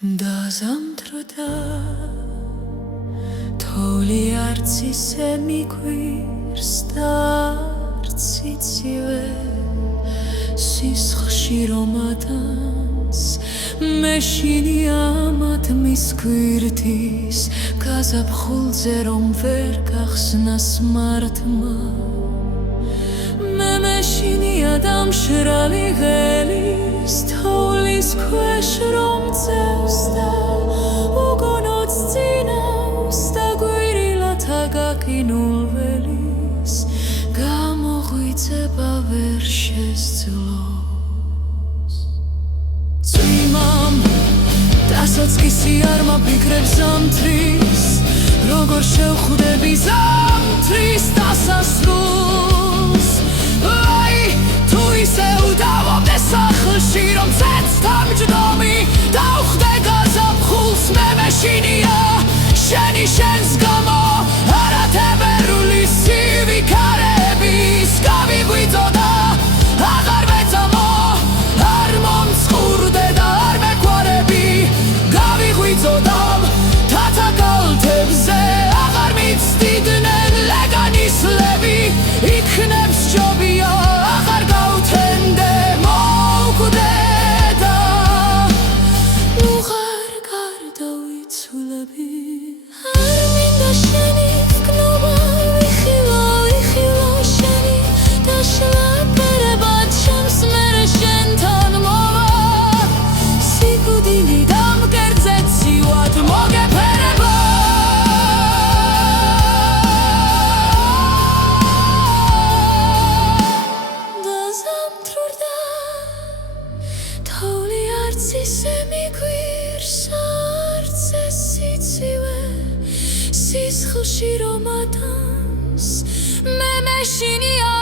დაზამთრდა თოვლი არც ისე მიგვირს და არც იცივე სისხლში რომ ატანს მეშინია მათმის გვირდის გაზაფხულზე რომ ვერ გახსნას მართმა მე მეშინია დამშრალი ღელის თოვლის ქვეშ რომ წევს და უგონოც წინავს და გვირილად აგაკინულ ველის გამოღვიძება ვერ შესძლოს წვიმამ დასაწყისი არ მაფიქრებს ზამთრის როგორ შევხვდები ზამთრის დასასრულს აი თუ ისე უდავობდე სახლში რომ ცეცთამჯდომი დავხვდე გაზაფხულს მე მეშინია შენი შენს გამო არათებერული სივი ქარების გავიღვიძოდა აღარ მეწამო არ მომწყურდე და არ მეგვარები გავიღვიძოდამ თათა კალთებზე აღარ მიცდიდნენ ლეგანისლები იქნებს ჯობია აღარ გავთენდე მოვკვდე და ნუ ღარ გარდავიცვლები არ მინდა შენი ვგნობა ვიხილო შენი დაშლაპერებად ჩემს მერე შენთან მოვა სიკვდილი დამკერძე ცივად მოგეფერება დაზამთრდა თოვლი არც ისე მიგვირს არც ეს იცივე სისხლში რომ ატანს მე მეშინია